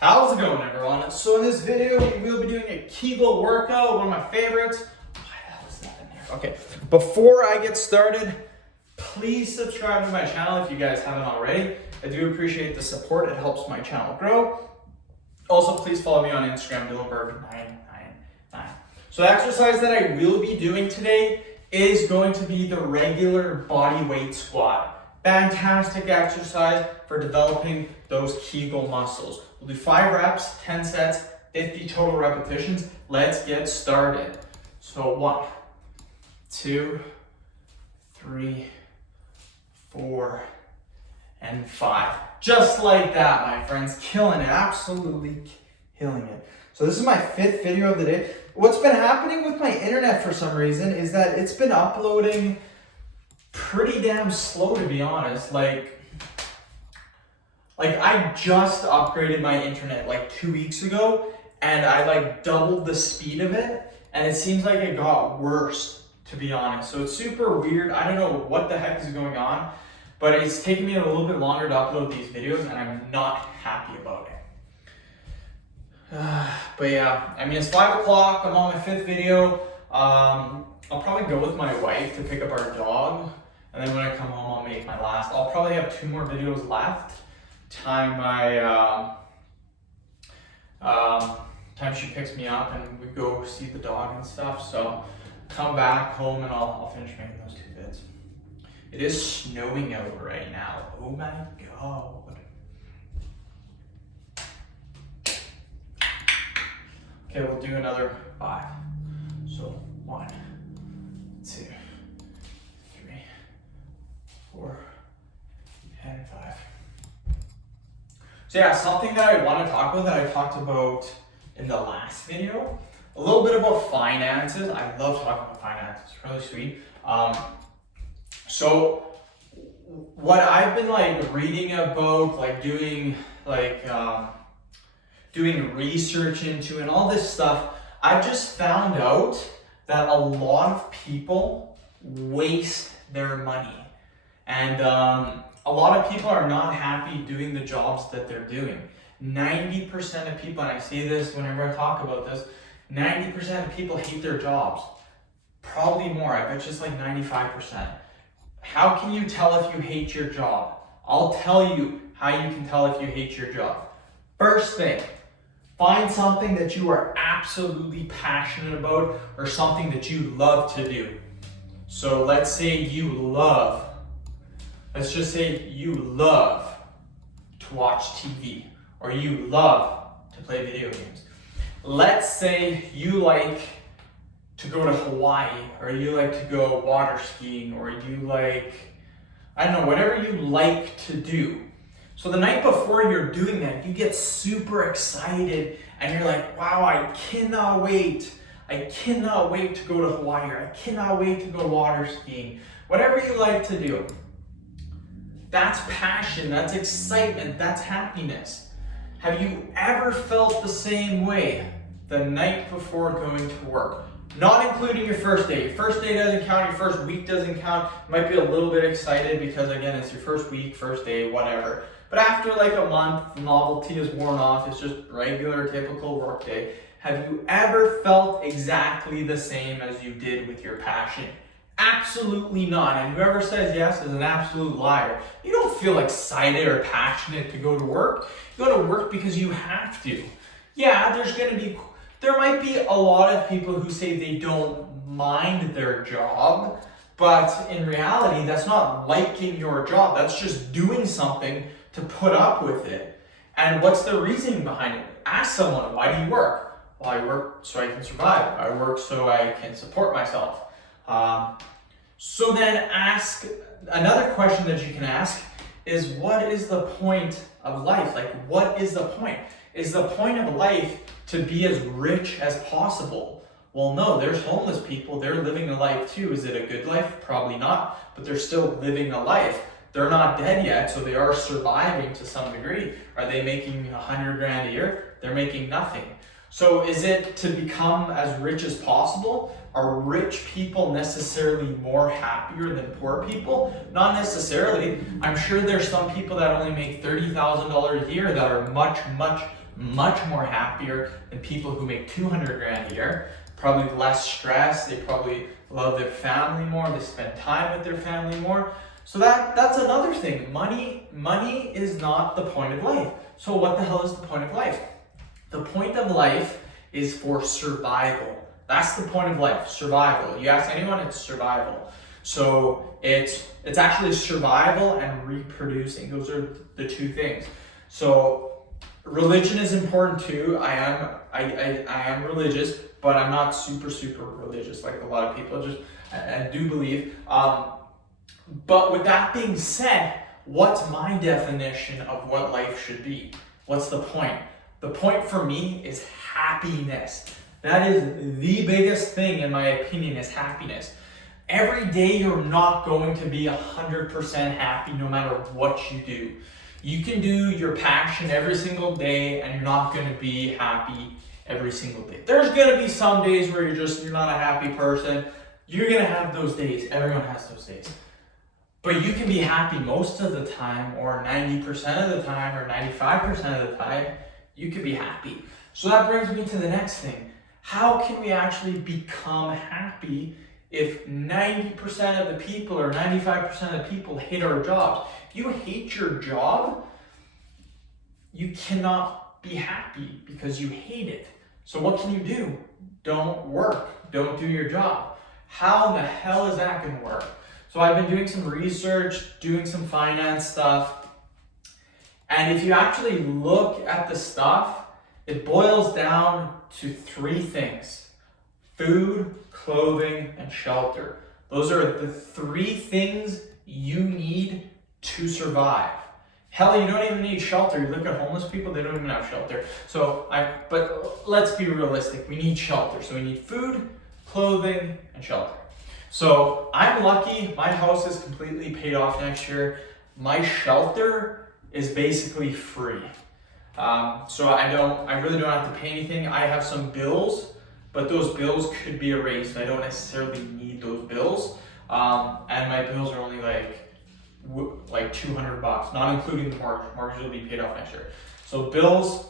How's it going, everyone? So in this video, we'll be doing a Kegel workout, one of my favorites. Why the hell is that in there? Okay, before I get started, please subscribe to my channel if you guys haven't already. I do appreciate the support. It helps my channel grow. Also, please follow me on Instagram, Dylanberg999. So the exercise that I will be doing today is going to be the regular body weight squat. Fantastic exercise for developing those Kegel muscles. We'll do 5 reps, 10 sets, 50 total repetitions. Let's get started. So 1, 2, 3, 4, and 5. Just like that, my friends. Killing it, absolutely killing it. So this is my 5th video of the day. What's been happening with my internet for some reason is that it's been uploading pretty damn slow, to be honest. Like I just upgraded my internet like 2 weeks ago, and I like doubled the speed of it, and it seems like it got worse, to be honest. So it's super weird. I don't know what the heck is going on, but it's taking me a little bit longer to upload these videos, and I'm not happy about it. But yeah, I mean, it's 5 o'clock. I'm on my 5th video. I'll probably go with my wife to pick up our dog, and then when I come home, I'll make my last. I'll probably have 2 more videos left. Time she picks me up and we go see the dog and stuff. So come back home and I'll finish making those 2 vids. It is snowing out right now. Oh my god. Okay, we'll do another 5. So 1, 2, 3, 4, and 5. So yeah, something that I want to talk about that I talked about in the last video, a little bit about finances. I love talking about finances, it's really sweet. So what I've been like reading about, like doing research into and all this stuff, I've just found out that a lot of people waste their money. And a lot of people are not happy doing the jobs that they're doing. 90% of people, and I say this whenever I talk about this, 90% of people hate their jobs. Probably more, I bet just like 95%. How can you tell if you hate your job? I'll tell you how you can tell if you hate your job. First thing, find something that you are absolutely passionate about or something that you love to do. So let's say let's just say you love to watch TV or you love to play video games. Let's say you like to go to Hawaii or you like to go water skiing or you like, I don't know, whatever you like to do. So the night before you're doing that, you get super excited and you're like, wow, I cannot wait. I cannot wait to go to Hawaii, or I cannot wait to go water skiing. Whatever you like to do. That's passion, that's excitement, that's happiness. Have you ever felt the same way the night before going to work? Not including your first day. Your first day doesn't count, your first week doesn't count. You might be a little bit excited because again, it's your first week, first day, whatever. But after like a month, the novelty is worn off. It's just regular, typical work day. Have you ever felt exactly the same as you did with your passion? Absolutely not. And whoever says yes is an absolute liar. You don't feel excited or passionate to go to work. You go to work because you have to. Yeah, there might be a lot of people who say they don't mind their job, but in reality, that's not liking your job. That's just doing something to put up with it. And what's the reasoning behind it? Ask someone, why do you work? Well, I work so I can survive. I work so I can support myself. So then ask, another question that you can ask is, what is the point of life? Like, what is the point? Is the point of life to be as rich as possible? Well, no, there's homeless people. They're living a life too. Is it a good life? Probably not, but they're still living a life. They're not dead yet, so they are surviving to some degree. Are they making $100 grand a year? They're making nothing. So is it to become as rich as possible? Are rich people necessarily more happier than poor people? Not necessarily. I'm sure there's some people that only make $30,000 a year that are much, much much more happier than people who make 200 grand a year. Probably less stress. They probably love their family more. They spend time with their family more. So that's another thing. Money is not the point of life. So what the hell is the point of life? The point of life is for survival. That's the point of life, survival. You ask anyone, it's survival. So it's actually survival and reproducing. Those are the two things. So religion is important too. I am religious, but I'm not super religious like a lot of people. I do believe. But with that being said, what's my definition of what life should be? What's the point? The point for me is happiness. That is the biggest thing in my opinion, is happiness. Every day you're not going to be 100% happy no matter what you do. You can do your passion every single day and you're not going to be happy every single day. There's going to be some days where you're not a happy person. You're going to have those days. Everyone has those days. But you can be happy most of the time, or 90% of the time, or 95% of the time. You could be happy. So that brings me to the next thing. How can we actually become happy if 90% of the people or 95% of the people hate our jobs? If you hate your job, you cannot be happy because you hate it. So what can you do? Don't work. Don't do your job. How in the hell is that going to work? So I've been doing some research, doing some finance stuff. And if you actually look at the stuff, it boils down to three things: food, clothing, and shelter. Those are the three things you need to survive. Hell, you don't even need shelter. You look at homeless people, they don't even have shelter. But let's be realistic. We need shelter. So we need food, clothing, and shelter. So I'm lucky. My house is completely paid off next year. My shelter is basically free. So I really don't have to pay anything. I have some bills, but those bills could be erased. I don't necessarily need those bills. And my bills are only like $200, not including the mortgage. Mortgage will be paid off next year. So bills,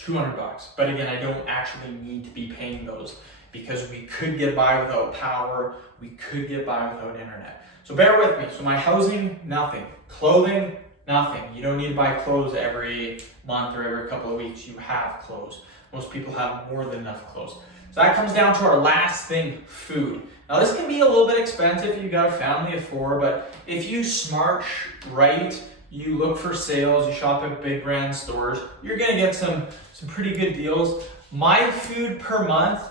$200. But again, I don't actually need to be paying those because we could get by without power. We could get by without internet. So bear with me. So my housing, nothing. Clothing, nothing. You don't need to buy clothes every month or every couple of weeks. You have clothes. Most people have more than enough clothes. So that comes down to our last thing, food. Now this can be a little bit expensive if you've got a family of four, but if you smart right, you look for sales, you shop at big brand stores, you're gonna get some pretty good deals. My food per month,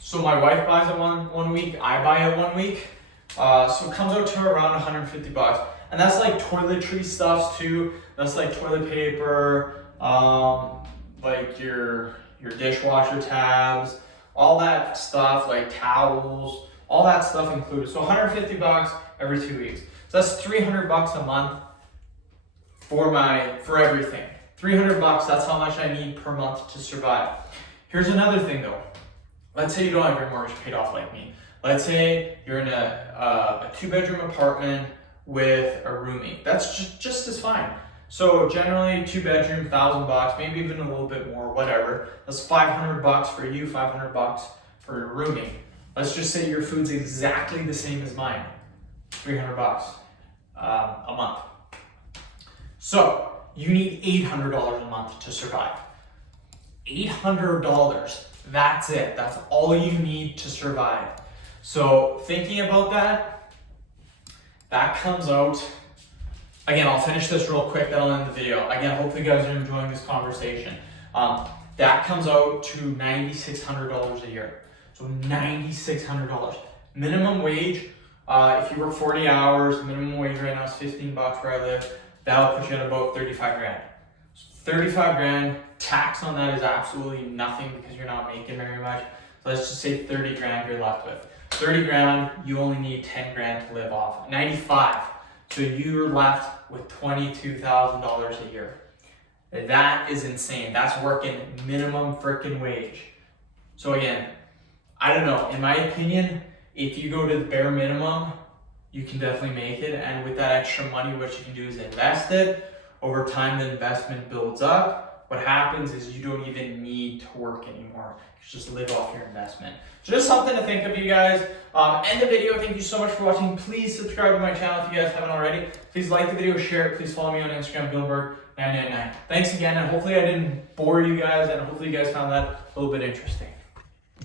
so my wife buys it one week, I buy it 1 week. So it comes out to around $150. And that's like toiletry stuffs too. That's like toilet paper, like your dishwasher tabs, all that stuff, like towels, all that stuff included. So $150 every 2 weeks. So that's $300 a month for everything. $300, that's how much I need per month to survive. Here's another thing though. Let's say you don't have your mortgage paid off like me. Let's say you're in a 2-bedroom apartment with a roommate. That's just as fine. So generally 2-bedroom, $1,000, maybe even a little bit more, whatever. That's $500 for you, $500 for your roommate. Let's just say your food's exactly the same as mine, $300 a month. So you need $800 a month to survive. $800, that's it. That's all you need to survive. So thinking about that comes out, again, I'll finish this real quick, that'll end the video. Again, hopefully you guys are enjoying this conversation. That comes out to $9,600 a year. So $9,600. Minimum wage, if you work 40 hours, minimum wage right now is $15 where I live. That'll put you at about 35 grand. So 35 grand, tax on that is absolutely nothing because you're not making very much. So let's just say 30 grand you're left with. 30 grand, you only need 10 grand to live off. 95. So you're left with $22,000 a year. That is insane. That's working minimum freaking wage. So again, I don't know. In my opinion, if you go to the bare minimum, you can definitely make it. And with that extra money, what you can do is invest it over time the investment builds up. What happens is you don't even need to work anymore. You just live off your investment. So just something to think of, you guys. End the video. Thank you so much for watching. Please subscribe to my channel if you guys haven't already. Please like the video, share it. Please follow me on Instagram, Billberg999. Thanks again, and hopefully I didn't bore you guys, and hopefully you guys found that a little bit interesting.